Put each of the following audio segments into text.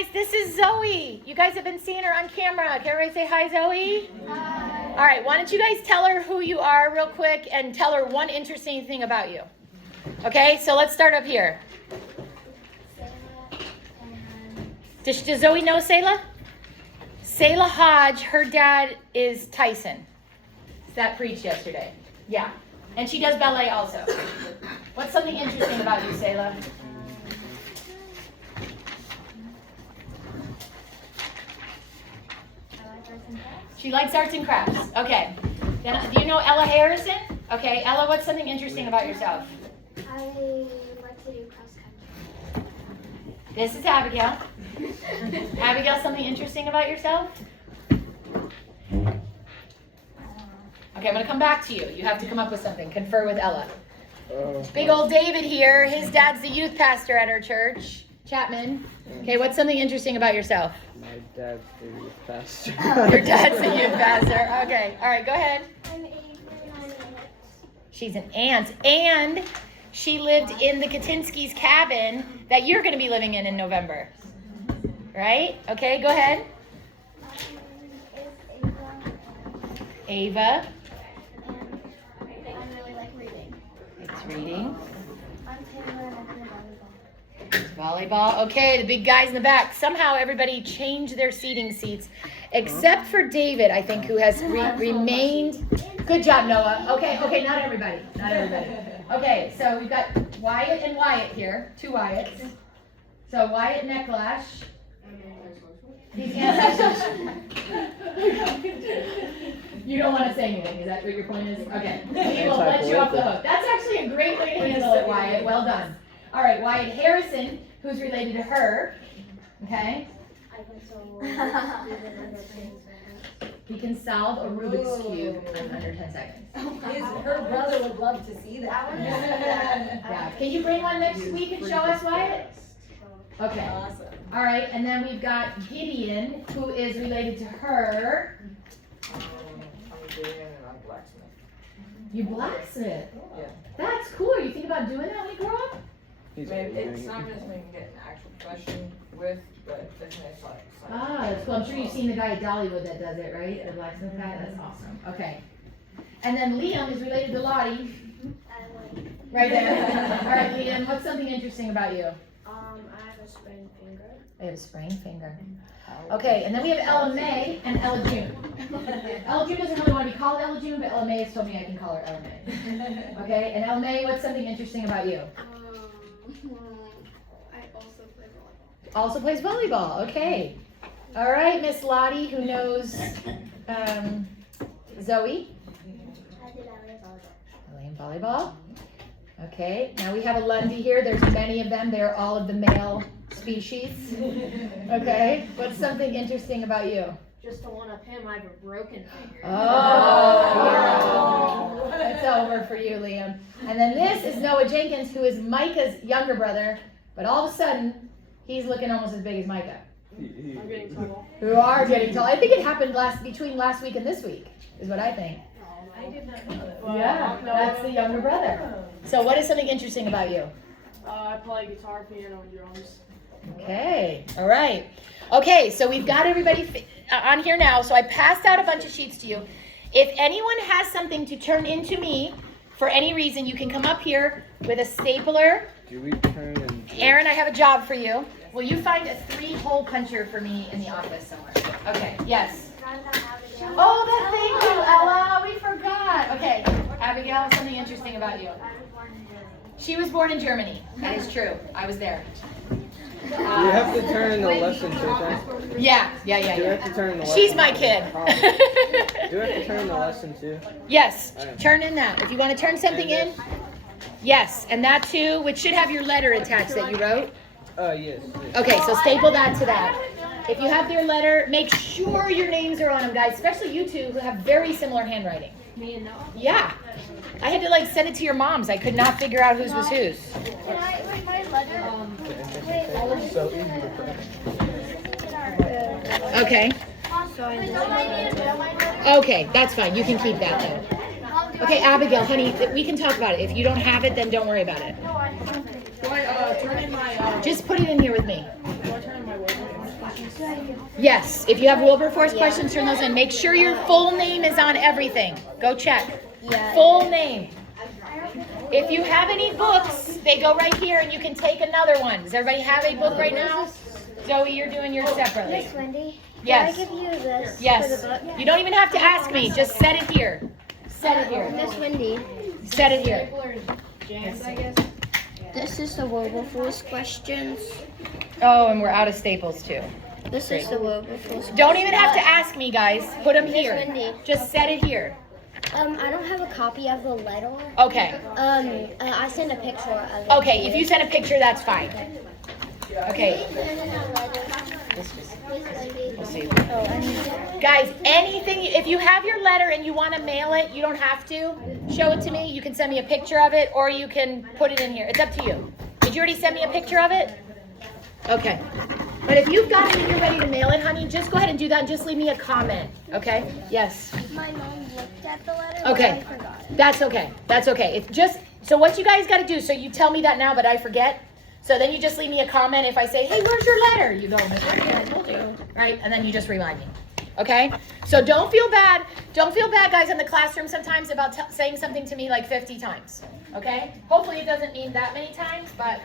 guys, this is Zoe. You guys have been seeing her on camera. Can everybody say hi, Zoe? Hi. All right, why don't you guys tell her who you are real quick and tell her one interesting thing about you. Okay, so let's start up here. Does Zoe know Selah? Selah Hodge, her dad is Tyson. That preached yesterday. Yeah. And she does ballet also. What's something interesting about you, Selah? She likes arts and crafts. Okay. Then, do you know Ella Harrison? Okay, Ella, what's something interesting about yourself? I like to do cross country. This is Abigail. Abigail, something interesting about yourself? Okay, I'm going to come back to you. You have to come up with something. Confer with Ella. Big old David here. His dad's the youth pastor at our church. Chapman. Okay, what's something interesting about yourself? My dad's the youth pastor. Your dad's the youth pastor. Okay, all right, go ahead. I'm 8 and She's an aunt. And she lived in the Katinskis' cabin that you're going to be living in November. Right? Okay, go ahead. Ava. And I really like reading. It's reading. I'm Taylor and I play volleyball. It's volleyball. Okay, the big guys in the back. Somehow everybody changed their seating seats, except for David, I think, who has remained. Good job, Noah. Okay, not everybody. Not everybody. Okay, so we've got Wyatt and Wyatt here. Two Wyatts. So Wyatt Necklash. He's antisocial. You don't want to say anything. Is that what your point is? Okay. We will let you off the hook. That's actually a great way to handle it, Wyatt. Well done. All right, Wyatt Harrison, who's related to her. Okay. He can solve a Rubik's Cube in under 10 seconds. Her brother would love to see that. Yeah. Can you bring one next week and show us, Wyatt? Okay. Awesome. All right, and then we've got Gideon, who is related to her. I'm Gideon and I'm blacksmith. You blacksmith. Yeah. That's cool. You think about doing that when you grow up? He's It's not just we can get an actual profession with, but it's nice like. Ah, that's cool. I'm sure you've seen the guy at Dollywood that does it, right? The blacksmith guy. That's awesome. Okay. And then Liam is related to Lottie. Right there. All right, Liam. What's something interesting about you? I have a sprained finger. I have a sprained finger. Okay, and then we have Ella May and Ella June. Ella June doesn't really want to be called Ella June, but Ella May has told me I can call her Ella May. Okay, and Ella May, what's something interesting about you? I also play volleyball. Also plays volleyball. Okay. All right, Miss Lottie, who knows Zoe. I did volleyball. Elaine volleyball. Okay, now we have a Lundy here. There's many of them. They're all of the male species. Okay, what's something interesting about you? Just to one up him, I have a broken finger. Oh, it's over for you, Liam. And then this is Noah Jenkins, who is Micah's younger brother, but all of a sudden, he's looking almost as big as Micah. I'm getting tall. Who are getting tall. I think it happened between last week and this week, is what I think. I did not know that. Yeah, that's the younger brother. So what is something interesting about you? I play guitar, piano, and drums. Okay, all right. Okay, so we've got everybody on here now. So I passed out a bunch of sheets to you. If anyone has something to turn into me for any reason, you can come up here with a stapler. Do we turn in? Aaron, I have a job for you. Will you find a 3-hole puncher for me in the office somewhere? Okay, yes. Oh, thank you, Ella. We forgot. Okay, Abigail, something interesting about you. She was born in Germany. That is true. I was there. Do you have to turn in the lesson too, then? Yeah. Do you have to turn in the lesson? She's my kid. Do you have to turn in the lesson too? Yes, turn in that. If you want to turn something in, yes, and that too, which should have your letter attached that you wrote. Yes. Okay, so staple that to that. If you have your letter, make sure your names are on them, guys, especially you two who have very similar handwriting. Me and Noah? Yeah. I had to send it to your moms. I could not figure out whose was whose. Can I write my letter? It's so easy to print. Okay. Don't Okay, that's fine. You can keep that then. Okay, Abigail, honey, we can talk about it. If you don't have it, then don't worry about it. Do I turn in my, Just put it in here with me. do I turn in my word? Yes, if you have Wilberforce questions, turn those in. Make sure your full name is on everything. Go check. Yeah. Full name. If you have any books, they go right here and you can take another one. Does everybody have a book right now? Zoe, you're doing yours separately. Miss Wendy. Yes. Can I give you this Yes. for the book? You don't even have to ask me. Just set it here. Set it here. Miss Wendy. Set it here. Jams, I guess. This is the Wilberforce questions. Oh, and we're out of staples too. This is the Wilberforce. Don't even have to ask me, guys. Put them here. Wendy. Just set it here. I don't have a copy of the letter. Okay. I sent a picture of it. Okay, if you send a picture, that's fine. Okay. We'll see. Guys, anything, if you have your letter and you want to mail it, you don't have to show it to me. You can send me a picture of it or you can put it in here. It's up to you. Did you already send me a picture of it? Okay. But if you've got it and you're ready to mail it, honey, just go ahead and do that and just leave me a comment. Okay? Yes. My mom looked at the letter, Okay. but I forgot it. That's okay. That's okay. It's just, so what you guys got to do, so you tell me that now, but I forget. So then you just leave me a comment if I say, hey, where's your letter? You go, I told you. Right? And then you just remind me. Okay? So don't feel bad. Don't feel bad, guys, in the classroom sometimes about saying something to me like 50 times. Okay? Hopefully it doesn't mean that many times, but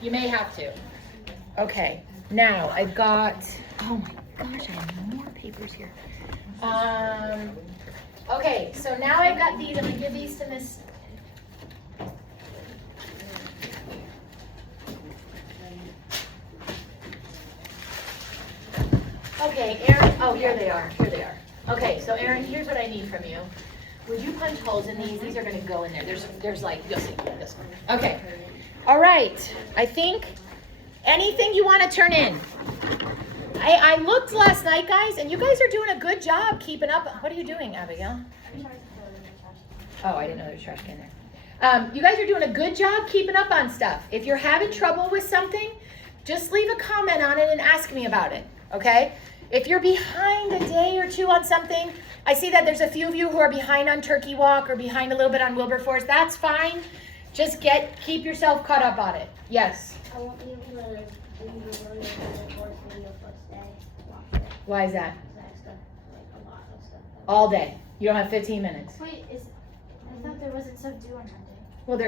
you may have to. Okay. Now I've got, oh my gosh, I have more papers here. Okay, so now I've got these. I'm going to give these to Miss. Okay, Erin. Oh, here they are. Here they are. Okay, so Erin, here's what I need from you. Would you punch holes in these? These are going to go in there. There's like, you'll see this one. Okay. All right. I think anything you want to turn in. I looked last night, guys, and you guys are doing a good job keeping up. What are you doing, Abigail? Oh, I didn't know there was trash can there. You guys are doing a good job keeping up on stuff. If you're having trouble with something, just leave a comment on it and ask me about it, okay? If you're behind a day or two on something, I see that there's a few of you who are behind on Turkey Walk or behind a little bit on Wilberforce. That's fine. Just keep yourself caught up on it. Yes. I won't be able to leave the learning Wilberforce when the first day. Watch it. Why is that? Because I have stuff, like a lot of stuff. All day. You don't have 15 minutes. Wait, I thought there wasn't stuff due on Monday. Well,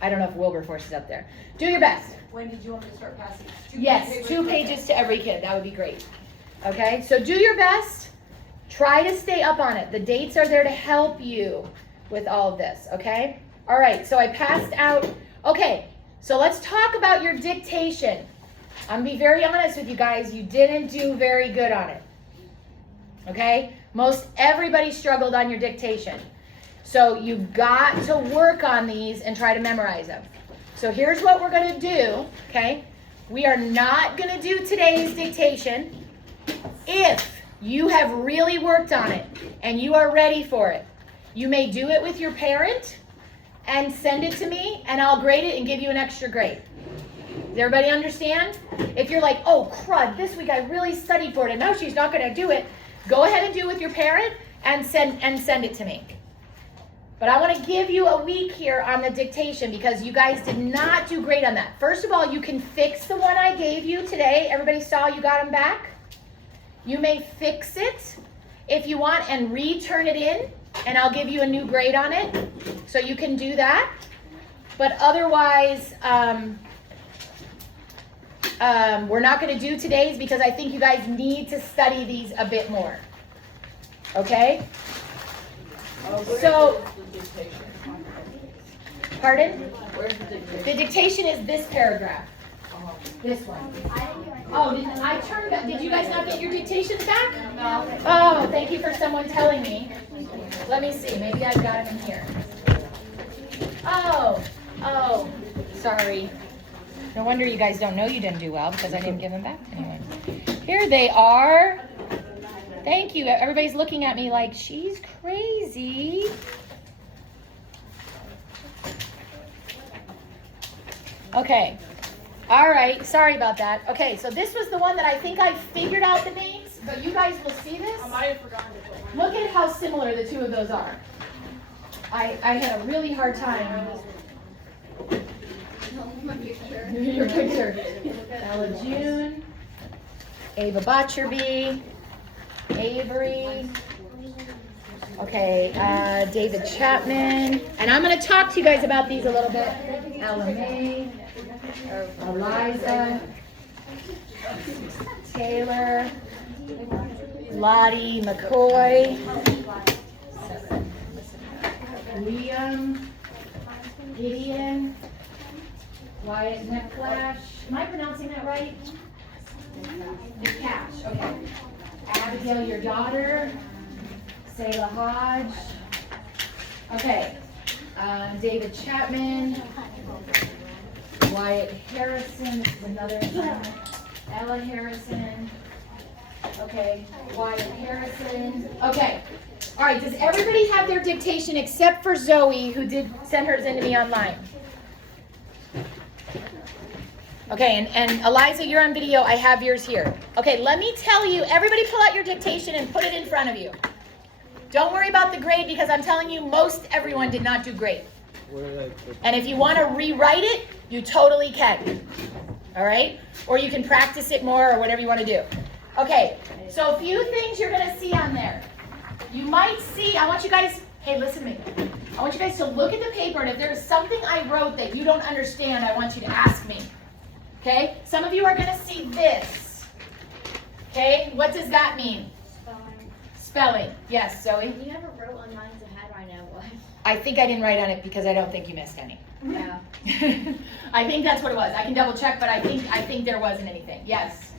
I don't know if Wilberforce is up there. Do your best. When did you want me to start passing? Yes, 2 pages to every kid. That would be great. Okay, so do your best. Try to stay up on it. The dates are there to help you with all of this, okay? All right, so I passed out. Okay, so let's talk about your dictation. I'm going to be very honest with you guys. You didn't do very good on it, okay? Most everybody struggled on your dictation. So you've got to work on these and try to memorize them. So here's what we're going to do, okay? We are not going to do today's dictation if you have really worked on it and you are ready for it. You may do it with your parent and send it to me and I'll grade it and give you an extra grade. Does everybody understand? If you're like, oh crud, this week I really studied for it and now she's not going to do it, go ahead and do it with your parent and send it to me. But I want to give you a week here on the dictation because you guys did not do great on that. First of all, you can fix the one I gave you today. Everybody saw you got them back? You may fix it if you want and return it in and I'll give you a new grade on it. So you can do that. But otherwise, we're not going to do today's because I think you guys need to study these a bit more. Okay? So, pardon? Where's the dictation? The dictation is this paragraph. This one. Oh, did you guys not get your dictations back? No. Oh, thank you for someone telling me. Let me see, maybe I've got them in here. Oh, sorry. No wonder you guys don't know you didn't do well because I didn't give them back to anyone. Here they are. Thank you. Everybody's looking at me like, she's crazy. Okay. All right. Sorry about that. Okay, so this was the one that I think I figured out the names, but you guys will see this. I might have forgotten to put one. Look at how similar the two of those are. I had a really hard time. Your picture. Ella June. Ava Botcherby, Avery. Okay, David Chapman. And I'm going to talk to you guys about these a little bit. Ella May, Eliza, Taylor, Lottie McCoy, Liam, Gideon, Wyatt Necklash. Am I pronouncing that right? Cash, okay. Abigail, your daughter. Selah Hodge. Okay. David Chapman. Wyatt Harrison. This is another assignment. Ella Harrison. Okay. Wyatt Harrison. Okay. All right. Does everybody have their dictation except for Zoe, who did send hers in to me online? Okay, and Eliza, you're on video. I have yours here. Okay, let me tell you, everybody pull out your dictation and put it in front of you. Don't worry about the grade because I'm telling you, most everyone did not do great. And if you want to rewrite it, you totally can. All right? Or you can practice it more or whatever you want to do. Okay, so a few things you're going to see on there. You might see, I want you guys, hey, listen to me. I want you guys to look at the paper, and if there's something I wrote that you don't understand, I want you to ask me. Okay? Some of you are going to see this. Okay? What does that mean? Spelling. Yes, Zoe? You never wrote on mine's ahead right now, boy. I think I didn't write on it because I don't think you missed any. Yeah. I think that's what it was. I can double check, but I think there wasn't anything. Yes.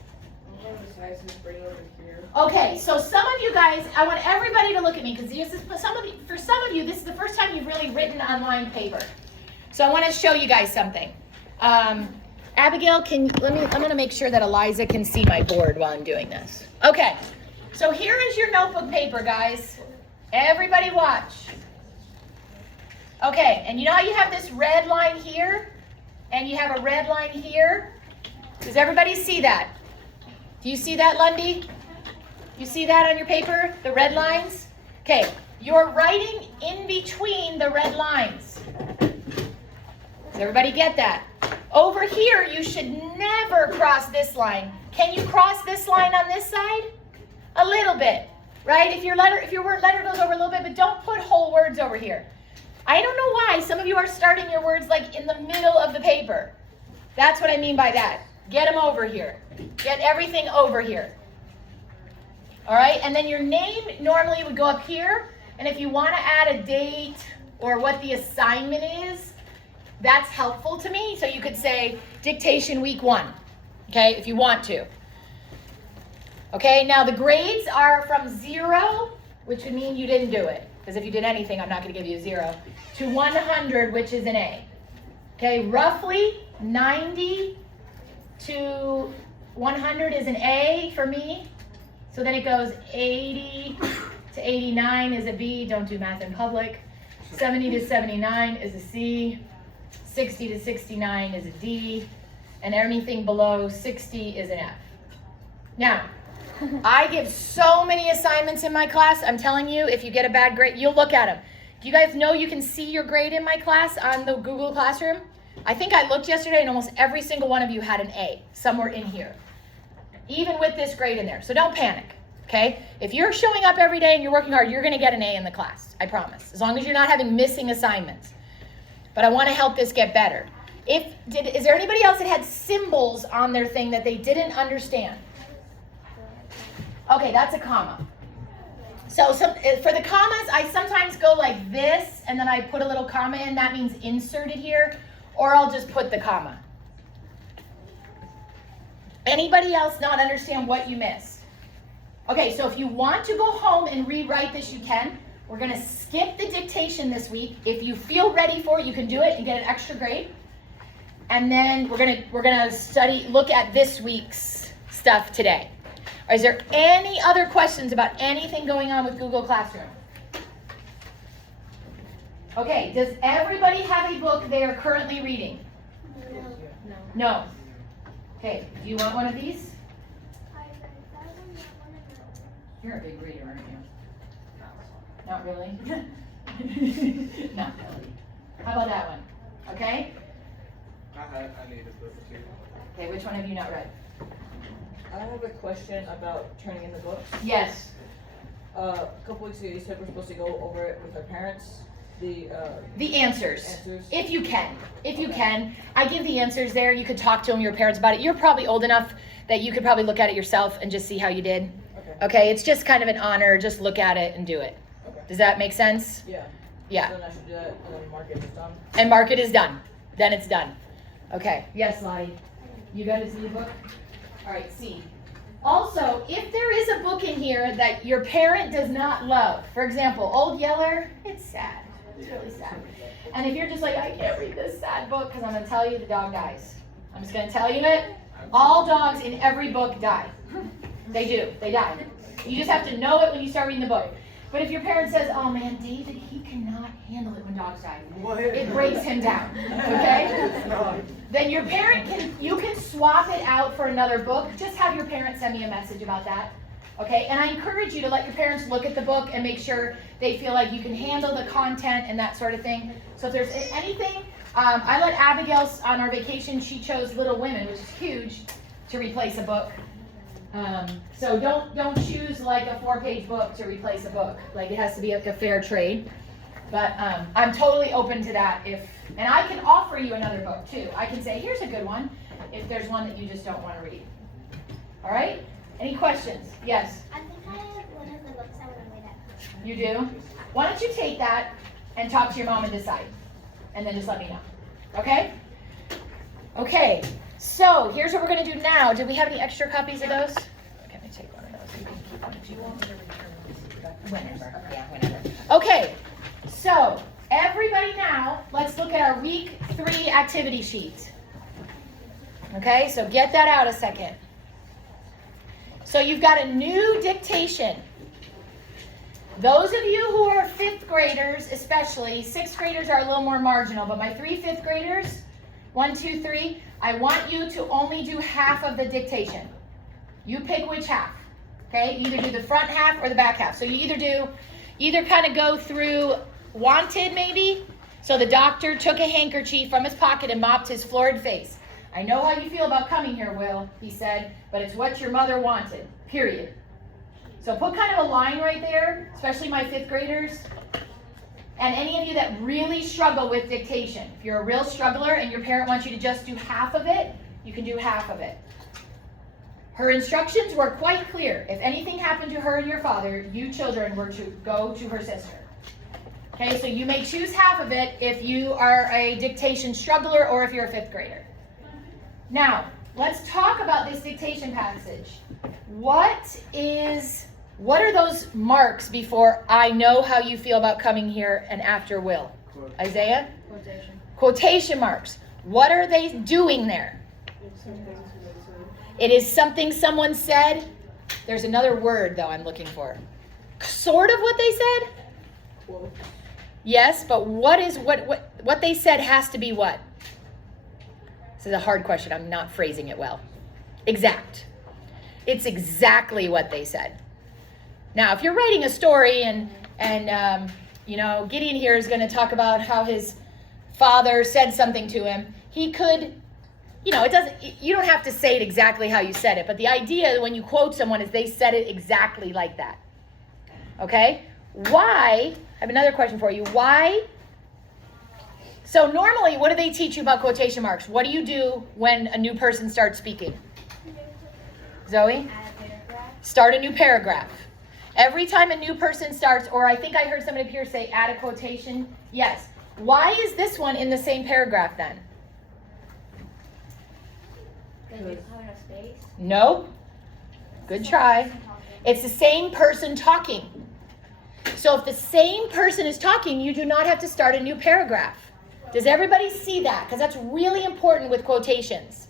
Okay, so some of you guys, I want everybody to look at me because for some of you, this is the first time you've really written online paper. So I want to show you guys something. Abigail, I'm going to make sure that Eliza can see my board while I'm doing this. Okay, so here is your notebook paper, guys. Everybody watch. Okay, and you know how you have this red line here? And you have a red line here? Does everybody see that? Do you see that, Lundy? You see that on your paper, the red lines? Okay, you're writing in between the red lines. Does everybody get that? Over here, you should never cross this line. Can you cross this line on this side? A little bit, right? If your word letter goes over a little bit, but don't put whole words over here. I don't know why some of you are starting your words like in the middle of the paper. That's what I mean by that. Get them over here. Get everything over here. All right, and then your name normally would go up here, and if you want to add a date or what the assignment is, that's helpful to me. So you could say dictation week 1, okay, if you want to. Okay, now the grades are from 0, which would mean you didn't do it, because if you did anything, I'm not going to give you a 0, to 100, which is an A. Okay, roughly 90 to 100 is an A for me. So then it goes 80 to 89 is a B. Don't do math in public. 70 to 79 is a C. 60 to 69 is a D. And anything below 60 is an F. Now, I give so many assignments in my class. I'm telling you, if you get a bad grade, you'll look at them. Do you guys know you can see your grade in my class on the Google Classroom? I think I looked yesterday and almost every single one of you had an A somewhere in here, even with this grade in there. So don't panic, okay? If you're showing up every day and you're working hard, you're going to get an A in the class, I promise, as long as you're not having missing assignments. But I want to help this get better. Is there anybody else that had symbols on their thing that they didn't understand? Okay, that's a comma. So for the commas, I sometimes go like this, and then I put a little comma in. That means inserted here, or I'll just put the comma. Anybody else not understand what you missed? Okay, so if you want to go home and rewrite this, you can. We're going to skip the dictation this week. If you feel ready for it, you can do it and get an extra grade. And then we're gonna look at this week's stuff today. Is there any other questions about anything going on with Google Classroom? Okay, does everybody have a book they are currently reading? No. Okay, do you want one of these? You're a big reader, aren't you? Not really? Not really. How about that one? Okay? I need a book too. Okay, which one have you not read? have a question about turning in the book. Yes. A couple weeks ago, you said we're supposed to go over it with our parents. The answers. answers. If you can. If you can. I give the answers there. You could talk to them, your parents, about it. You're probably old enough that you could probably look at it yourself and just see how you did. Okay. Okay, it's just kind of an honor. Just look at it and do it. Okay. Does that make sense? Yeah. Yeah. So then I should do that and then mark it as done. And mark it as done. Then it's done. Okay. Yes, Lottie. You got to see the book? All right, see. Also, if there is a book in here that your parent does not love, for example, Old Yeller, it's sad. It's really sad. And if you're just like, I can't read this sad book because I'm going to tell you the dog dies. I'm just going to tell you it. All dogs in every book die. They do. They die. You just have to know it when you start reading the book. But if your parent says, oh man, David, he cannot handle it when dogs die. It breaks him down. Okay? Then your parent you can swap it out for another book. Just have your parent send me a message about that. Okay? And I encourage you to let your parents look at the book and make sure they feel like you can handle the content and that sort of thing. So if there's anything, I let Abigail on our vacation, she chose Little Women, which is huge, to replace a book. So don't choose like a 4-page book to replace a book. Like it has to be a fair trade. But I'm totally open to that and I can offer you another book too. I can say, here's a good one if there's one that you just don't want to read. All right? Any questions? Yes? I think I have one of the books I want to read at. You do? Why don't you take that and talk to your mom and decide? And then just let me know. Okay? Okay. So here's what we're going to do now. Did we have any extra copies of those? Let me take one of those. You can keep one if you want. Whenever. Yeah, whenever. Okay. So everybody now, let's look at our week 3 activity sheet. Okay, so get that out a second. So you've got a new dictation. Those of you who are 5th graders, especially, 6th graders are a little more marginal, but my 3 5th graders, 1, 2, 3, I want you to only do half of the dictation. You pick which half, okay? Either do the front half or the back half. So you either kind of go through wanted maybe. So the doctor took a handkerchief from his pocket and mopped his florid face. I know how you feel about coming here, Will, he said, but it's what your mother wanted, period. So put kind of a line right there, especially my 5th graders. And any of you that really struggle with dictation. If you're a real struggler and your parent wants you to just do half of it, you can do half of it. Her instructions were quite clear. If anything happened to her and your father, you children were to go to her sister. Okay, so you may choose half of it if you are a dictation struggler or if you're a 5th grader. Now, let's talk about this dictation passage. What are those marks before I know how you feel about coming here and after Will? Isaiah? Quotation. Quotation marks. What are they doing there? It is something someone said. There's another word, though, I'm looking for. Sort of what they said? Quote. Yes, but what they said has to be what? This is a hard question. I'm not phrasing it well. Exact. It's exactly what they said. Now, if you're writing a story and Gideon here is going to talk about how his father said something to him, he could, you don't have to say it exactly how you said it, but the idea when you quote someone is they said it exactly like that. Okay? Why? I have another question for you. Why? So normally, what do they teach you about quotation marks? What do you do when a new person starts speaking? Zoe? Add a paragraph. Start a new paragraph. Every time a new person starts, or I think I heard somebody up here say add a quotation. Yes. Why is this one in the same paragraph then? Because you have enough space. No. Good try. It's the same person talking. So if the same person is talking, you do not have to start a new paragraph. Does everybody see that? Because that's really important with quotations.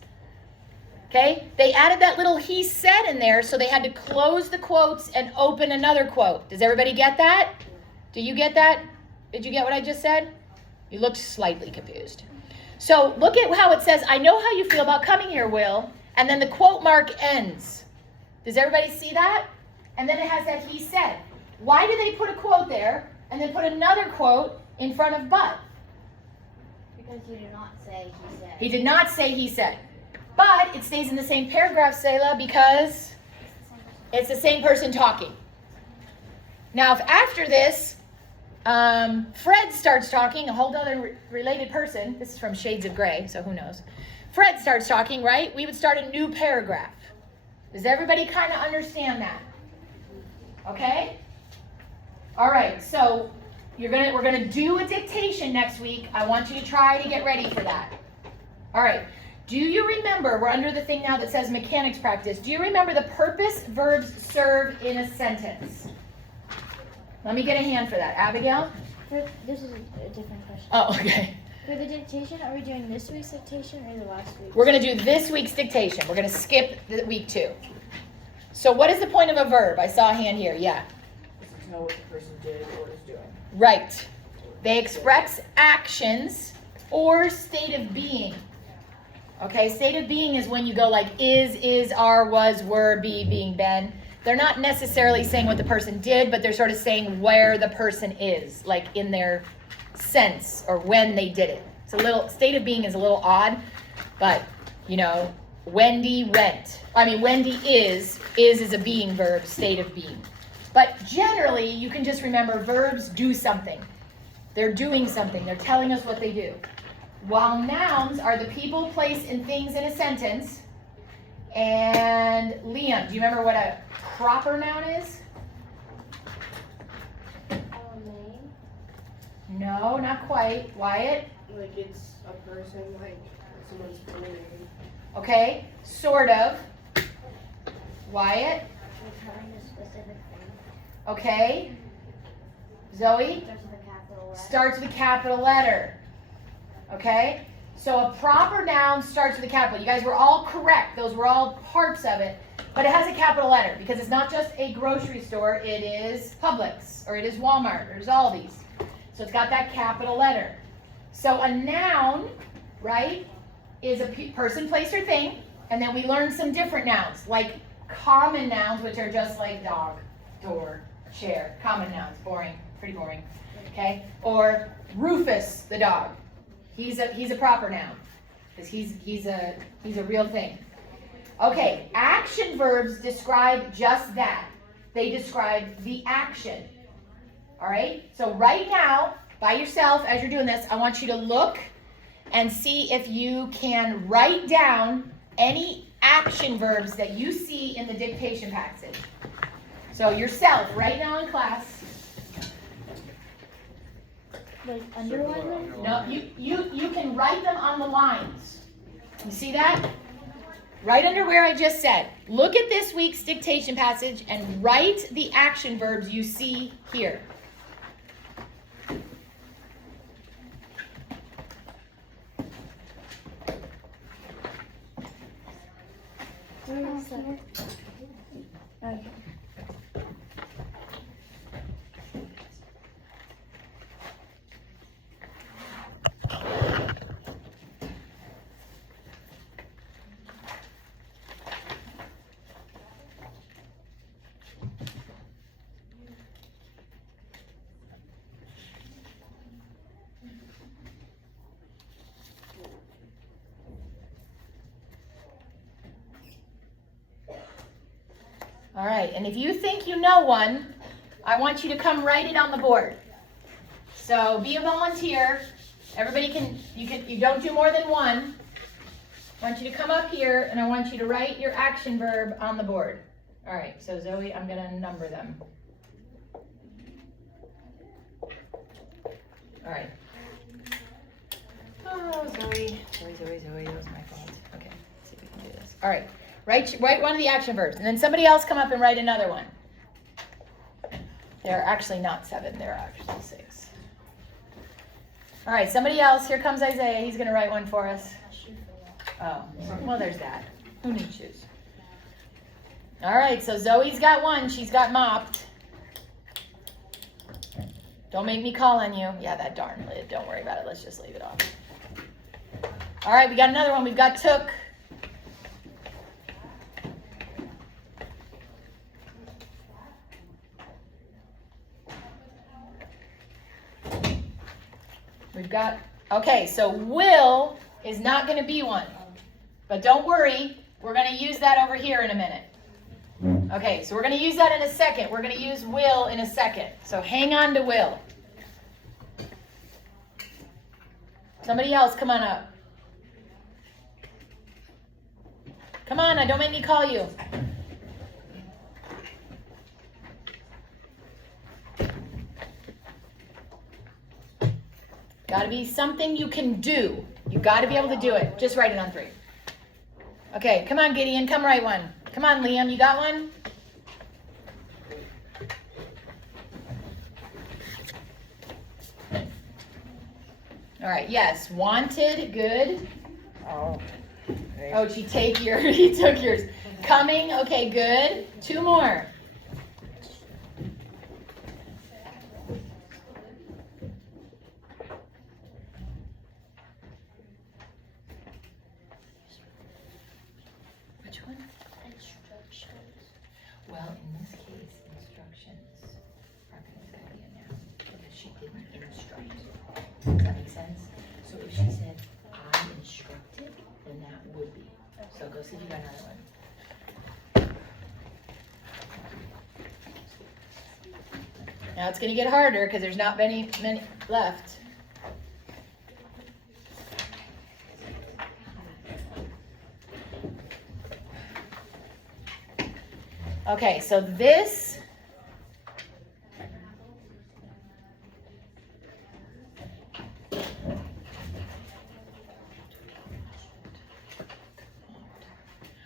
Okay? They added that little he said in there, so they had to close the quotes and open another quote. Does everybody get that? Do you get that? Did you get what I just said? You looked slightly confused. So look at how it says, I know how you feel about coming here, Will. And then the quote mark ends. Does everybody see that? And then it has that he said. Why do they put a quote there and then put another quote in front of but? Because you did not say he said. He did not say he said. But it stays in the same paragraph, Selah, because it's the same person talking. Now, if after this, Fred starts talking, a whole other related person, this is from Shades of Grey, so who knows. Fred starts talking, right? We would start a new paragraph. Does everybody kind of understand that? Okay? All right, so we're gonna do a dictation next week. I want you to try to get ready for that. All right. Do you remember, we're under the thing now that says mechanics practice. Do you remember the purpose verbs serve in a sentence? Let me get a hand for that. Abigail? This is a different question. Oh, okay. For the dictation, are we doing this week's dictation or the last week's? We're going to do this week's dictation. We're going to skip the week 2. So what is the point of a verb? I saw a hand here. Yeah. To know what the person did or is doing. Right. They express actions or state of being. Okay, state of being is when you go like is, are, was, were, be, being, been. They're not necessarily saying what the person did, but they're sort of saying where the person is, like in their sense or when they did it. It's a little, state of being is a little odd, but you know, Wendy is a being verb, state of being. But generally, you can just remember verbs do something. They're doing something. They're telling us what they do. While nouns are the people, place, and things in a sentence. And Liam, do you remember what a proper noun is? Name. No, not quite. Wyatt? Like it's a person, like someone's full name. Okay, sort of. Wyatt? Referring to specific thing. Okay. Zoe? Starts with a capital letter. Starts with a capital letter. Okay? So a proper noun starts with a capital. You guys were all correct. Those were all parts of it. But it has a capital letter because it's not just a grocery store. It is Publix or it is Walmart or it's Aldi's. So it's got that capital letter. So a noun, right, is a person, place, or thing. And then we learned some different nouns like common nouns, which are just like dog, door, chair. Common nouns, boring, pretty boring. Okay? Or Rufus the dog. He's a proper noun because he's a real thing. Okay, action verbs describe just that. They describe the action. All right? So right now, by yourself, as you're doing this, I want you to look and see if you can write down any action verbs that you see in the dictation passage. So yourself, right now in class. Like underline them? No, you can write them on the lines. You see that? Right under where I just said. Look at this week's dictation passage and write the action verbs you see here. Where is that? Okay. All right, and if you think you know one, I want you to come write it on the board. So be a volunteer. Everybody you don't do more than one. I want you to come up here and I want you to write your action verb on the board. All right, so Zoe, I'm gonna number them. All right. Oh, Zoe, that was my fault. Okay, let's see if we can do this. All right, write one of the action verbs, and then somebody else come up and write another one. There are actually not 7, there are actually 6. All right, somebody else, here comes Isaiah, he's gonna write one for us. Oh, well there's that. Who needs shoes? All right, so Zoe's got one, she's got mopped. Don't make me call on you. Yeah, that darn lid, don't worry about it, let's just leave it off. All right, we got another one, we've got took. We've got, okay, so will is not going to be one. But don't worry, we're going to use that over here in a minute. Okay, so we're going to use that in a second. We're going to use will in a second. So hang on to will. Somebody else, come on up. Come on, don't make me call you. Got to be something you can do. You got to be able to do it. Just write it on 3. Okay, come on, Gideon. Come write one. Come on, Liam. You got one? All right. Yes. Wanted. Good. Oh. Oh, he took yours. Coming. Okay. Good. 2 more. Which one? Instructions. Well, in this case, instructions are going to be a noun because she didn't instruct. Does that make sense? So if she said, I instructed, then that would be. So go see if you got another one. Now it's going to get harder because there's not many left. Okay, so this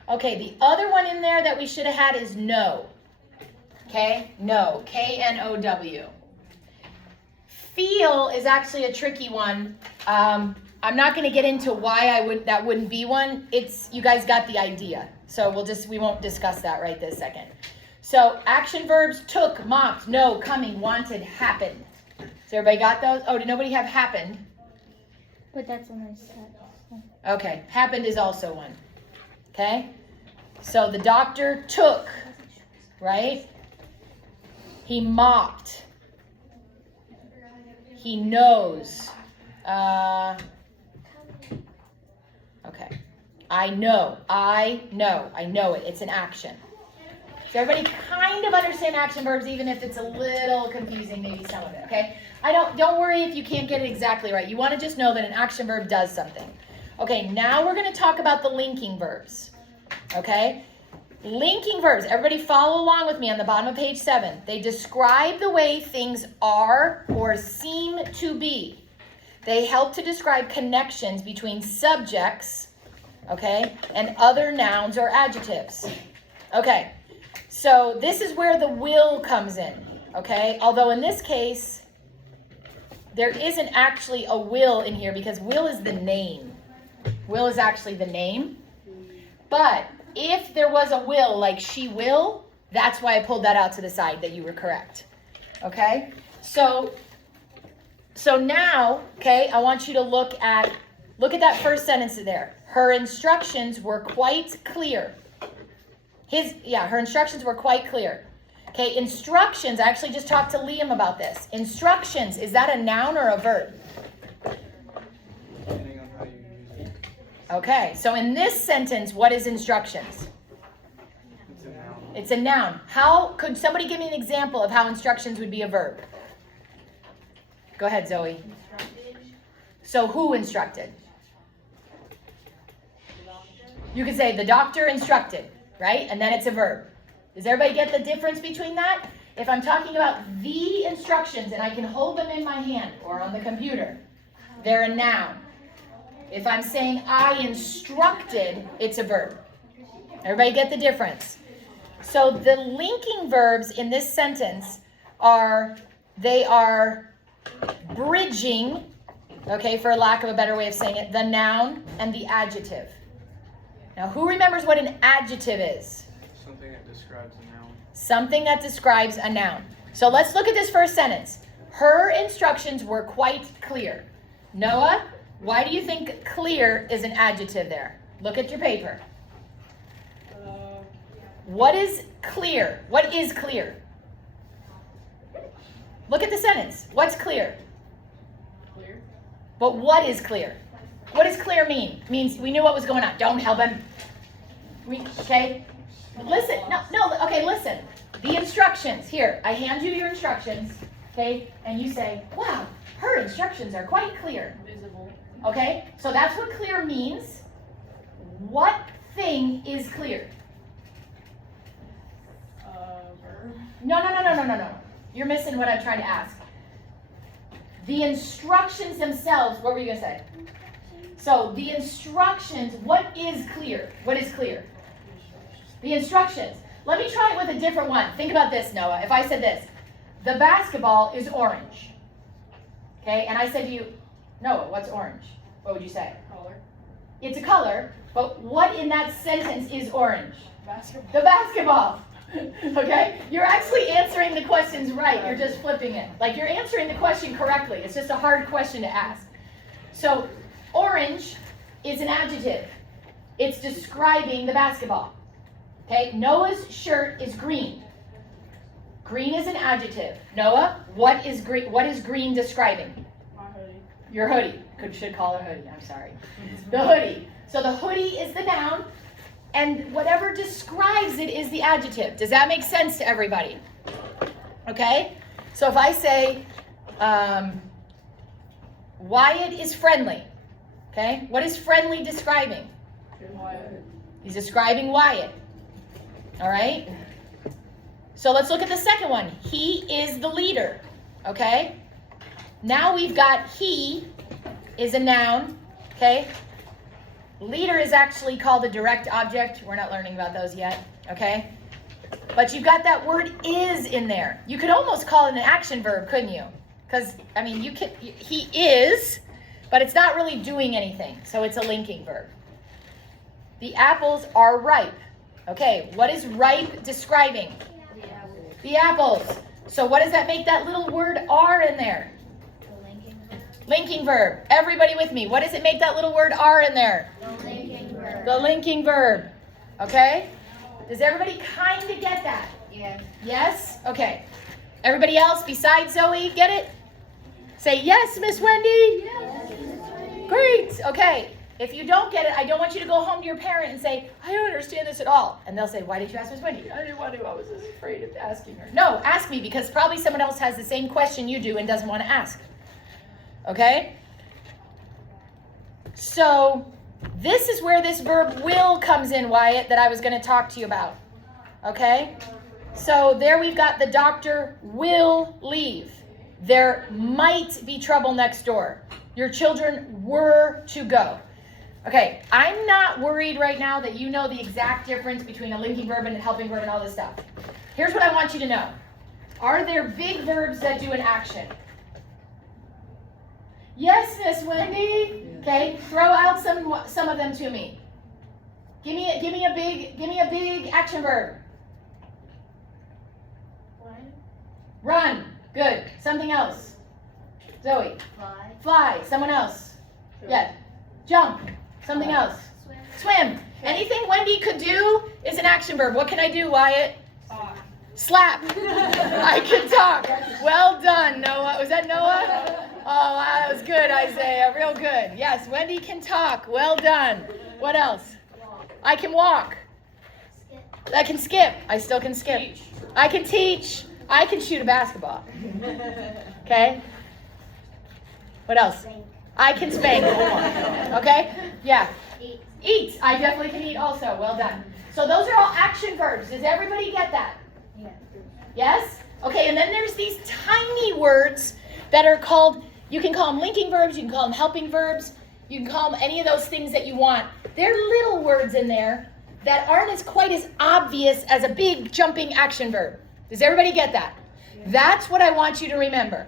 okay, the other one in there that we should have had is know. Okay, know, K-N-O-W. Feel is actually a tricky one. I'm not going to get into why that wouldn't be one. You guys got the idea. So we won't discuss that right this second. So action verbs: took, mocked, know, coming, wanted, happened. So everybody got those? Oh, did nobody have happened? But that's what I said. Okay, happened is also one. Okay? So the doctor took, right? He mocked. He knows. Okay. I know it. It's an action. So everybody kind of understand action verbs, even if it's a little confusing, maybe some of it, okay? Don't worry if you can't get it exactly right. You want to just know that an action verb does something. Okay, now we're going to talk about the linking verbs, okay? Linking verbs, everybody follow along with me on the bottom of page 7. They describe the way things are or seem to be. They help to describe connections between subjects, okay, and other nouns or adjectives. Okay, so this is where the will comes in, okay? Although in this case, there isn't actually a will in here because will is the name. Will is actually the name. But if there was a will, like she will, that's why I pulled that out to the side that you were correct, okay? So now, okay, I want you to look at that first sentence there. Her instructions were quite clear. Her instructions were quite clear. Okay, instructions, I actually just talked to Liam about this. Instructions, is that a noun or a verb? Depending on how you use it. Okay, so in this sentence, what is instructions? It's a noun. It's a noun. How could somebody give me an example of how instructions would be a verb? Go ahead, Zoe. So who instructed? You could say the doctor instructed, right? And then it's a verb. Does everybody get the difference between that? If I'm talking about the instructions and I can hold them in my hand or on the computer, they're a noun. If I'm saying I instructed, it's a verb. Everybody get the difference? So the linking verbs in this sentence are bridging, okay, for lack of a better way of saying it, the noun and the adjective. Now, who remembers what an adjective is? Something that describes a noun. Something that describes a noun. So let's look at this first sentence. Her instructions were quite clear. Noah, why do you think clear is an adjective there? Look at your paper. What is clear? What is clear? Look at the sentence. What's clear? Clear? But what is clear? What does clear mean? It means we knew what was going on. Don't help him. Okay? Listen. No, okay, listen. listen. The instructions, here, I hand you your instructions, okay? And you say, wow, her instructions are quite clear. Visible. Okay? So that's what clear means. What thing is clear? Verb. No. You're missing what I'm trying to ask. The instructions themselves, what were you going to say? So the instructions, what is clear? What is clear? The instructions. Let me try it with a different one. Think about this, Noah. If I said this, the basketball is orange. Okay, and I said to you, Noah, what's orange? What would you say? Color. It's a color, but what in that sentence is orange? Basketball. The basketball. Okay? You're actually answering the questions right. You're just flipping it. Like you're answering the question correctly. It's just a hard question to ask. So, orange is an adjective. It's describing the basketball. Okay? Noah's shirt is green. Green is an adjective. Noah, what is green describing? My hoodie. Your hoodie. Should call her hoodie. I'm sorry. The hoodie. So the hoodie is the noun, and whatever describes it is the adjective. Does that make sense to everybody? Okay? So if I say, Wyatt is friendly. Okay? What is friendly describing? Wyatt. He's describing Wyatt. All right? So let's look at the second one. He is the leader. Okay? Now we've got he is a noun. Okay? Leader is actually called a direct object. We're not learning about those yet. Okay? But you've got that word is in there. You could almost call it an action verb, couldn't you? Because, I mean, he is, but it's not really doing anything. So it's a linking verb. The apples are ripe. Okay, what is ripe describing? The apples. So what does that make that little word are in there? The linking verb. Linking verb. Everybody with me. What does it make that little word are in there? The linking verb. The linking verb. Okay? Does everybody kind of get that? Yes. Yes? Okay. Everybody else besides Zoe get it? Say yes, Miss Wendy. Yes. Great. Okay. If you don't get it, I don't want you to go home to your parent and say, I don't understand this at all. And they'll say, why did you ask Miss Wendy? I didn't want to. I was just afraid of asking her. No, ask me, because probably someone else has the same question you do and doesn't want to ask. Okay? So this is where this verb will comes in, Wyatt, that I was going to talk to you about. Okay? So there we've got the doctor will leave. There might be trouble next door. Your children were to go. Okay, I'm not worried right now that you know the exact difference between a linking verb and a helping verb and all this stuff. Here's what I want you to know. Are there big verbs that do an action? Yes, Miss Wendy. Okay, throw out some of them to me. Give me a big action verb. Run. Good. Something else. Zoe. Fly. Fly. Someone else. Yeah. Jump. Something else. Swim. Anything Wendy could do is an action verb. What can I do, Wyatt? Slap. I can talk. Well done, Noah. Was that Noah? Oh, wow, that was good, Isaiah. Real good. Yes, Wendy can talk. Well done. What else? I can walk. I can skip. I still can skip. Teach. I can teach. I can shoot a basketball. Okay? What else? I can spank. Okay? Yeah. Eat. Eat. I definitely can eat also. Well done. So those are all action verbs. Does everybody get that? Yeah. Yes? Okay, and then there's these tiny words that are called, you can call them linking verbs, you can call them helping verbs, you can call them any of those things that you want. They're little words in there that aren't quite as obvious as a big jumping action verb. Does everybody get that? That's what I want you to remember.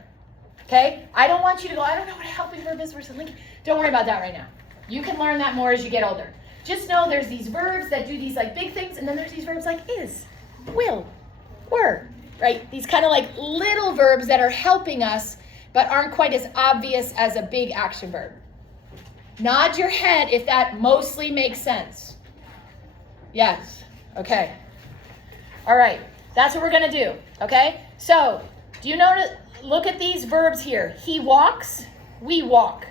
Okay? I don't want you to go, I don't know what a helping verb is versus linking. Don't worry about that right now. You can learn that more as you get older. Just know there's these verbs that do these like big things, and then there's these verbs like is, will, were, right? These kind of like little verbs that are helping us, but aren't quite as obvious as a big action verb. Nod your head if that mostly makes sense. Yes. Okay. All right. That's what we're going to do. Okay? So, do you notice? Look at these verbs here. He walks. We walk.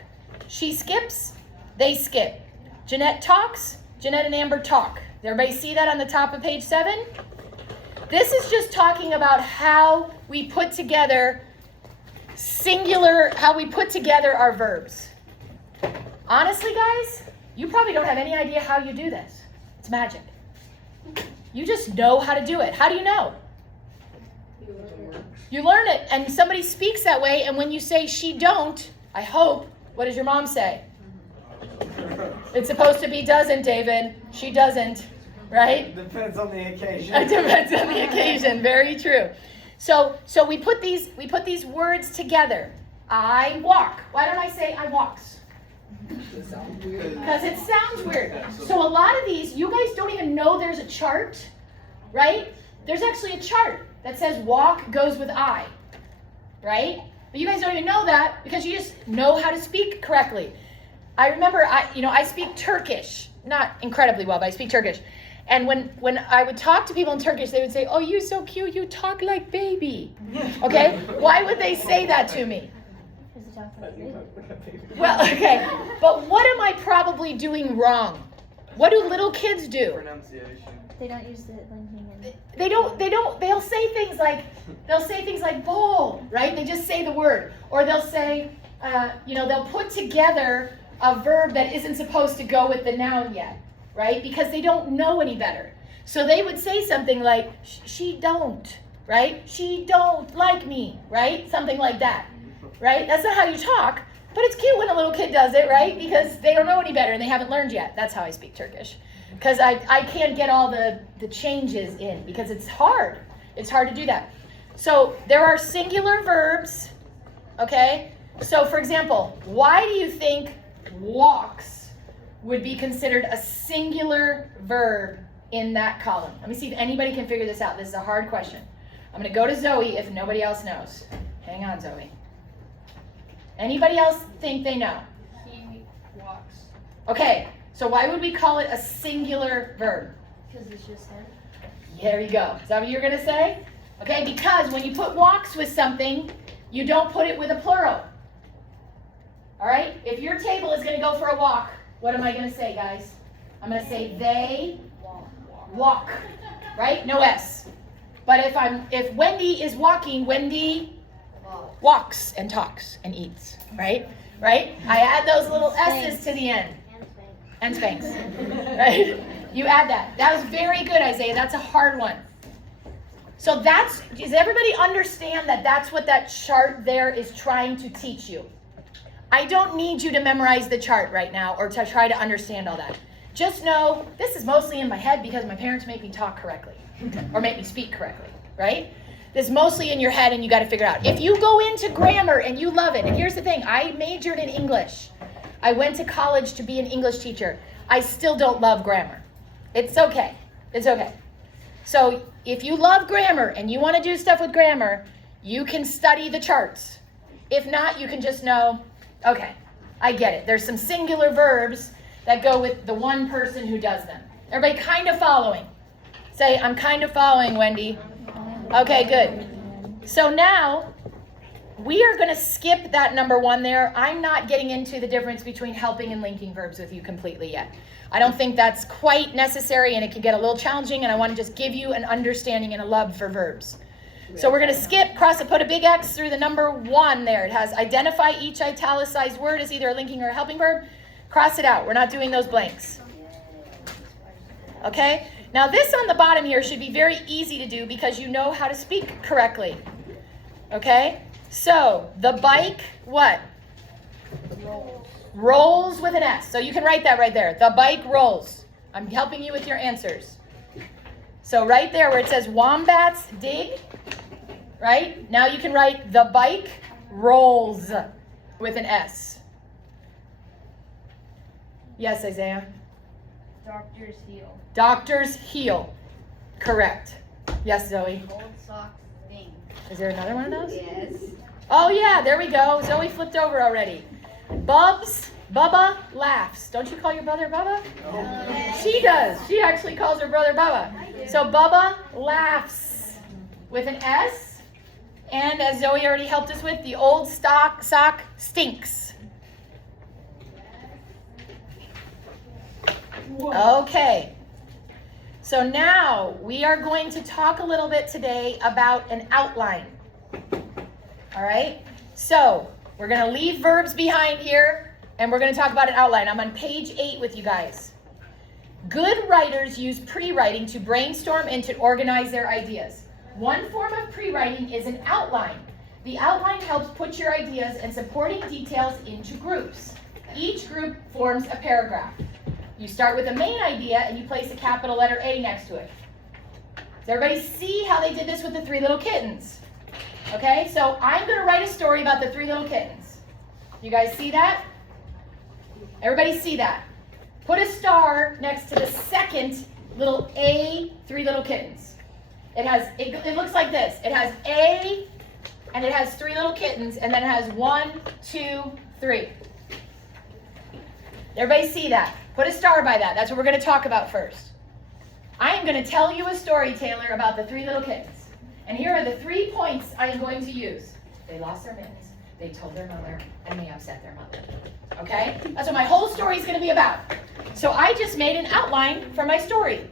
She skips. They skip. Jeanette talks. Jeanette and Amber talk. Does everybody see that on the top of page 7? This is just talking about how we put together how we put together our verbs. Honestly, guys, you probably don't have any idea how you do this. It's magic. You just know how to do it. How do you know? You learn it, and somebody speaks that way, and when you say she don't, I hope, what does your mom say? It's supposed to be doesn't, David. She doesn't, right? Depends on the occasion. It depends on the occasion. Very true. So we put these words together. I walk. Why don't I say I walks? Because it sounds weird. So a lot of these, you guys don't even know there's a chart, right? There's actually a chart that says walk goes with I, right? But you guys don't even know that because you just know how to speak correctly. I remember, I speak Turkish, not incredibly well, but I speak Turkish. And when I would talk to people in Turkish, they would say, "Oh, you're so cute, you talk like baby." Okay? Why would they say that to me? Well, okay. But what am I probably doing wrong? What do little kids do? Pronunciation. They don't use the linking and They'll say things like bowl, right? They just say the word. Or they'll say, they'll put together a verb that isn't supposed to go with the noun yet, right? Because they don't know any better. So they would say something like, she don't, right? She don't like me, right? Something like that, right? That's not how you talk, but it's cute when a little kid does it, right? Because they don't know any better and they haven't learned yet. That's how I speak Turkish. Because I can't get all the changes in because it's hard. It's hard to do that. So there are singular verbs, okay? So for example, why do you think walks would be considered a singular verb in that column? Let me see if anybody can figure this out. This is a hard question. I'm going to go to Zoe if nobody else knows. Hang on, Zoe. Anybody else think they know? He walks. Okay, so why would we call it a singular verb? because it's just him. There you go. Is that what you're going to say? Okay, because when you put walks with something, you don't put it with a plural. All right? If your table is going to go for a walk, what am I going to say, guys? I'm going to say they walk. Right? No S. But if Wendy is walking, Wendy walks and talks and eats. Right? Right? I add those little S's to the end. And Spanx. Right? You add that. That was very good, Isaiah. That's a hard one. So does everybody understand that that's what that chart there is trying to teach you? I don't need you to memorize the chart right now or to try to understand all that. Just know this is mostly in my head because my parents make me talk correctly or make me speak correctly, right? This is mostly in your head and you got to figure it out. If you go into grammar and you love it, and here's the thing, I majored in English. I went to college to be an English teacher. I still don't love grammar. It's okay. It's okay. So if you love grammar and you want to do stuff with grammar, you can study the charts. If not, you can just know, okay, I get it. There's some singular verbs that go with the one person who does them. Everybody kind of following? Say, I'm kind of following, Wendy. Okay, good. So now, we are going to skip that number one there. I'm not getting into the difference between helping and linking verbs with you completely yet. I don't think that's quite necessary, and it can get a little challenging, and I want to just give you an understanding and a love for verbs. So we're going to skip, cross it, put a big X through the number one there. It has identify each italicized word as either a linking or a helping verb. Cross it out. We're not doing those blanks. Okay? Now this on the bottom here should be very easy to do because you know how to speak correctly. Okay? So, the bike, what? Rolls with an S. So you can write that right there. The bike rolls. I'm helping you with your answers. So right there where it says wombats dig, right? Now you can write the bike rolls with an S. Yes, Isaiah? Doctor's heel. Doctor's heel. Correct. Yes, Zoe? Old socks stink. Is there another one of those? Yes. Oh yeah, there we go. Zoe flipped over already. Bubba laughs. Don't you call your brother Bubba? She does. She actually calls her brother Bubba. So Bubba laughs with an S. And as Zoe already helped us with, the old sock stinks. Okay. So now we are going to talk a little bit today about an outline. All right? So we're going to leave verbs behind here, and we're going to talk about an outline. I'm on page 8 with you guys. Good writers use pre-writing to brainstorm and to organize their ideas. One form of pre-writing is an outline. The outline helps put your ideas and supporting details into groups. Each group forms a paragraph. You start with a main idea and you place a capital letter A next to it. Does everybody see how they did this with the 3 little kittens? Okay, so I'm going to write a story about the 3 little kittens. You guys see that? Everybody see that? Put a star next to the second little A, 3 little kittens. It looks like this. It has A, and it has 3 little kittens, and then it has 1, 2, 3. Everybody see that? Put a star by that. That's what we're going to talk about first. I am going to tell you a story, Taylor, about the 3 little kittens. And here are the 3 points I am going to use. They lost their mittens, they told their mother, and they upset their mother. Okay? That's what my whole story is going to be about. So I just made an outline for my story. Did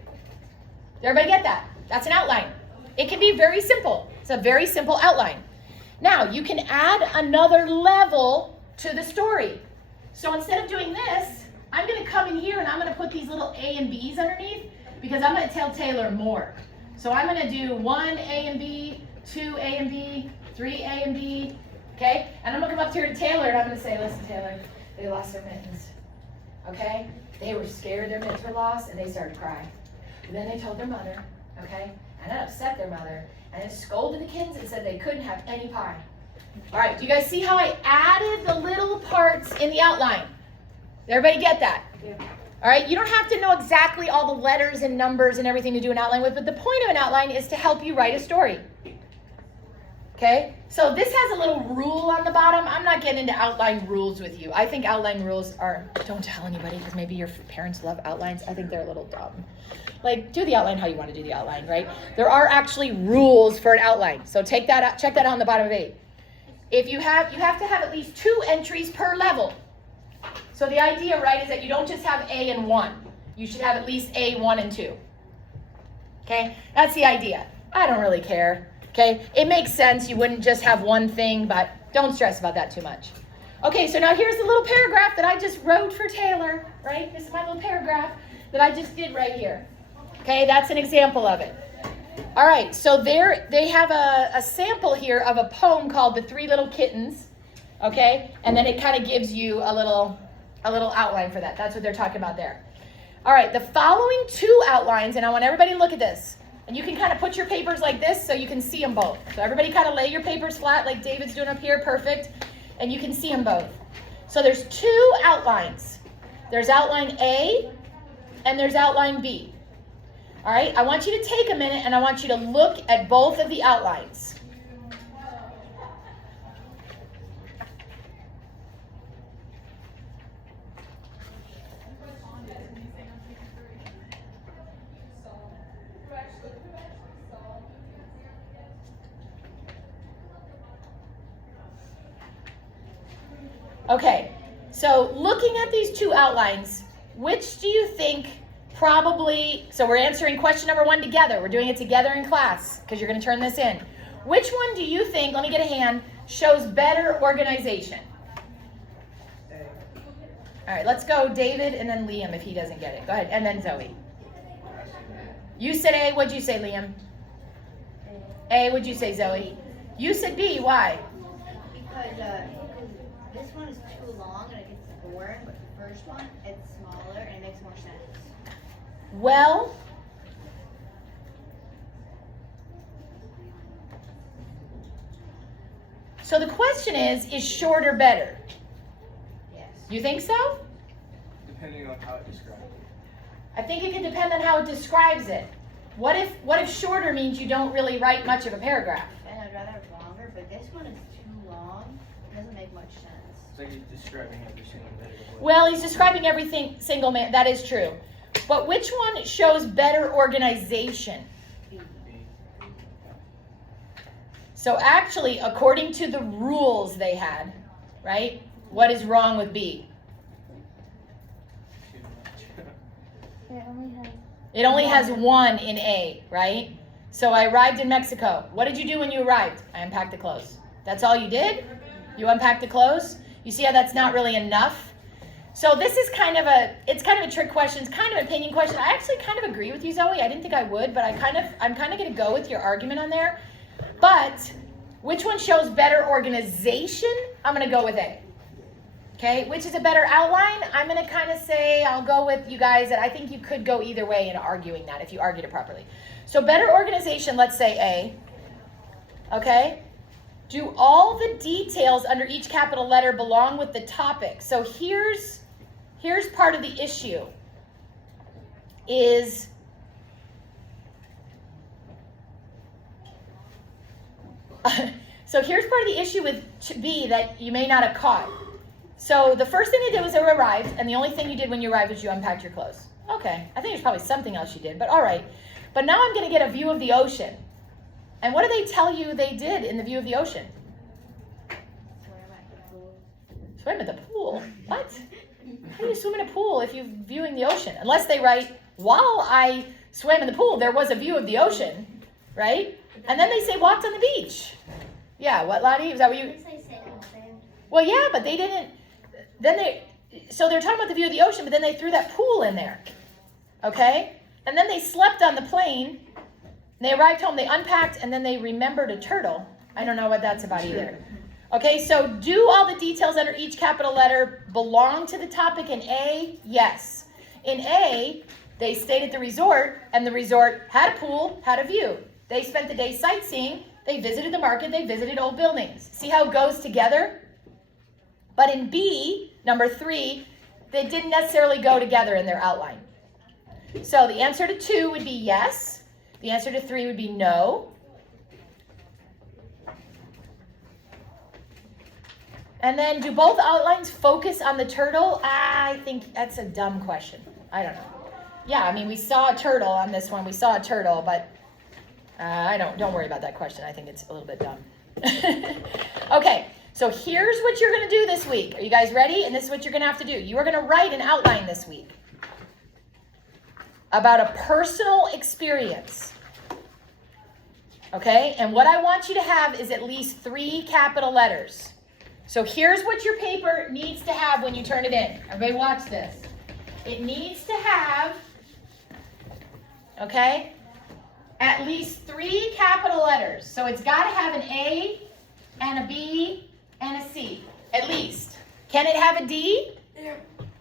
everybody get that? That's an outline. It can be very simple. It's a very simple outline. Now, you can add another level to the story. So instead of doing this, I'm going to come in here and I'm going to put these little A and B's underneath because I'm going to tell Taylor more. So I'm going to do 1 A and B, 2 A and B, 3 A and B, okay? And I'm going to come up here to Taylor and I'm going to say, listen, Taylor, they lost their mittens, okay? They were scared their mittens were lost and they started crying. And then they told their mother, okay? And that upset their mother and it scolded the kittens and said they couldn't have any pie. All right, do you guys see how I added the little parts in the outline? Did everybody get that? Yeah. All right, you don't have to know exactly all the letters and numbers and everything to do an outline with, but the point of an outline is to help you write a story. Okay, so this has a little rule on the bottom. I'm not getting into outline rules with you. I think outline rules are, don't tell anybody because maybe your parents love outlines. I think they're a little dumb. Like, do the outline how you want to do the outline, right? There are actually rules for an outline. So take that out, check that out on the bottom of 8. If you have to have at least 2 entries per level. So the idea, right, is that you don't just have A and 1. You should have at least A, 1, and 2. Okay, that's the idea. I don't really care. Okay, it makes sense. You wouldn't just have one thing, but don't stress about that too much. Okay, so now here's the little paragraph that I just wrote for Taylor, right? This is my little paragraph that I just did right here. Okay, that's an example of it. All right, so there they have a sample here of a poem called The 3 Little Kittens, okay? And then it kind of gives you a little outline for that. That's what they're talking about there. All right, the following 2 outlines, and I want everybody to look at this. And you can kind of put your papers like this so you can see them both. So everybody kind of lay your papers flat like David's doing up here, perfect. And you can see them both. So there's 2 outlines. There's outline A and there's outline B. All right, I want you to take a minute and I want you to look at both of the outlines. Okay, so looking at these 2 outlines, which do you think probably, so we're answering question number 1 together. We're doing it together in class because you're going to turn this in. Which one do you think, let me get a hand, shows better organization? All right, let's go David and then Liam if he doesn't get it. Go ahead, and then Zoe. You said A, what'd you say, Liam? A, what'd you say, Zoe? You said B, why? Because this one is too long and it gets boring, but the first one, it's smaller and it makes more sense. Well, so the question is shorter better? Yes. You think so? Depending on how it describes it. I think it can depend on how it describes it. What if shorter means you don't really write much of a paragraph? And I'd rather have longer, but this one is too long. It doesn't make much sense. It's like he's describing every single bit of it. Well, he's describing everything single man. That is true. But which one shows better organization? So actually, according to the rules they had, right? What is wrong with B? Too much. It only has It only has one in A, right? So I arrived in Mexico. What did you do when you arrived? I unpacked the clothes. That's all you did? You unpacked the clothes? You see how that's not really enough? So this is kind of a trick question. It's kind of an opinion question. I actually kind of agree with you, Zoe. I didn't think I would, but I'm kind of going to go with your argument on there. But which one shows better organization? I'm going to go with A. Okay, which is a better outline? I'm going to kind of say, I'll go with you guys that I think you could go either way in arguing that if you argued it properly. So better organization, let's say A. Okay? Do all the details under each capital letter belong with the topic? So here's part of the issue is so here's part of the issue with B that you may not have caught. So the first thing you did was you arrived, and the only thing you did when you arrived was you unpacked your clothes. Okay, I think there's probably something else you did, but all right. But now I'm going to get a view of the ocean. And what do they tell you they did in the view of the ocean? Swim at the pool. What? How do you swim in a pool if you're viewing the ocean? Unless they write, while I swam in the pool, there was a view of the ocean, right? And then they say walked on the beach. Yeah, what, Lottie? Is that what you... Well, yeah, but they didn't... So they're talking about the view of the ocean, but then they threw that pool in there. Okay? And then they slept on the plane. They arrived home, they unpacked, and then they remembered a turtle. I don't know what that's about either. Okay, so do all the details under each capital letter belong to the topic in A? Yes. In A, they stayed at the resort, and the resort had a pool, had a view. They spent the day sightseeing, they visited the market, they visited old buildings. See how it goes together? But in B, number 3, they didn't necessarily go together in their outline. So the answer to 2 would be yes. The answer to 3 would be no. And then do both outlines focus on the turtle? I think that's a dumb question. I don't know. Yeah, I mean, we saw a turtle on this one. We saw a turtle, but don't worry about that question. I think it's a little bit dumb. Okay, so here's what you're going to do this week. Are you guys ready? And this is what you're going to have to do. You are going to write an outline this week about a personal experience. Okay, and what I want you to have is at least 3 capital letters. So here's what your paper needs to have when you turn it in. Everybody watch this. It needs to have, okay, at least 3 capital letters. So it's got to have an A and a B and a C, at least. Can it have a D? Yeah.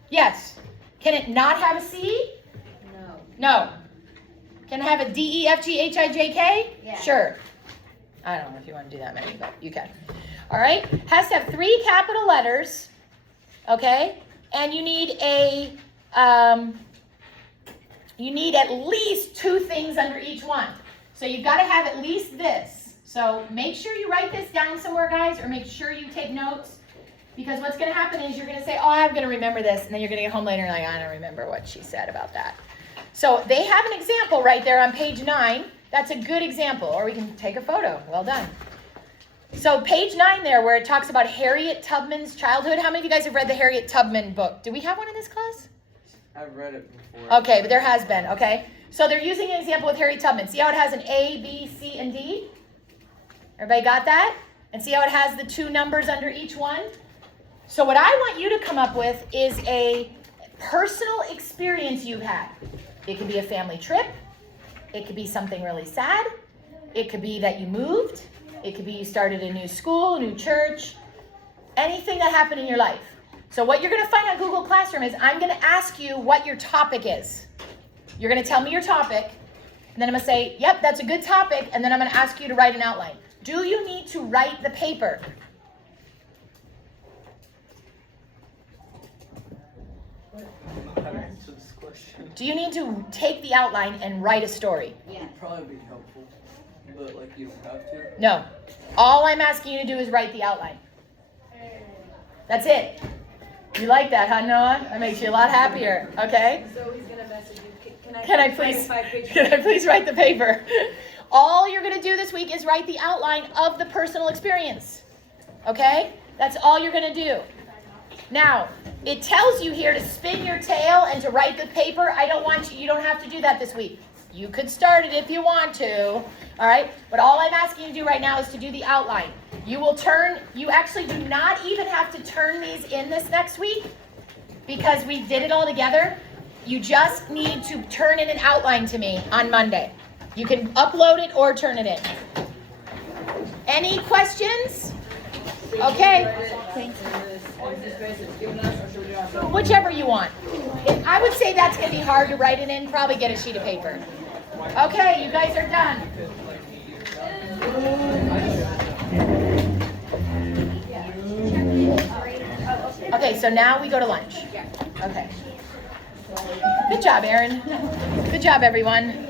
Yes. Can it not have a C? No. Can it have a D, E, F, G, H, I, J, K? Yeah. Sure. I don't know if you want to do that many, but you can. All right? Has to have 3 capital letters, okay? And you need you need at least 2 things under each one. So you've got to have at least this. So make sure you write this down somewhere, guys, or make sure you take notes. Because what's going to happen is you're going to say, oh, I'm going to remember this. And then you're going to get home later and you're like, I don't remember what she said about that. So they have an example right there on page 9. That's a good example. Or we can take a photo. Well done. So page 9 there where it talks about Harriet Tubman's childhood. How many of you guys have read the Harriet Tubman book? Do we have one in this class? I've read it before. Okay, but there has been. Okay. So they're using an example with Harriet Tubman. See how it has an A, B, C, and D? Everybody got that? And see how it has the 2 numbers under each one? So what I want you to come up with is a personal experience you've had. It could be a family trip. It could be something really sad. It could be that you moved. It could be you started a new school, a new church. Anything that happened in your life. So what you're going to find on Google Classroom is I'm going to ask you what your topic is. You're going to tell me your topic. And then I'm going to say, yep, that's a good topic. And then I'm going to ask you to write an outline. Do you need to write the paper? I don't know how to answer this question. Do you need to take the outline and write a story? Yeah. It'd probably be helpful, but like you don't have to. No. All I'm asking you to do is write the outline. That's it. You like that, huh, Noah? That makes you a lot happier. Okay? Zoe's gonna message you. Can I please write the paper? All you're going to do this week is write the outline of the personal experience. Okay? That's all you're going to do. Now, It tells you here to spin your tail and to write the paper. I don't want you don't have to do that this week. You could start it if you want to, all right? But all I'm asking you to do right now is to do the outline. You actually do not even have to turn these in this next week because we did it all together. You just need to turn in an outline to me on Monday. You can upload it or turn it in. Any questions? Okay. Whichever you want. I would say that's going to be hard to write it in. Probably get a sheet of paper. Okay, you guys are done. Okay, so now we go to lunch. Okay. Good job, Erin. Good job, everyone.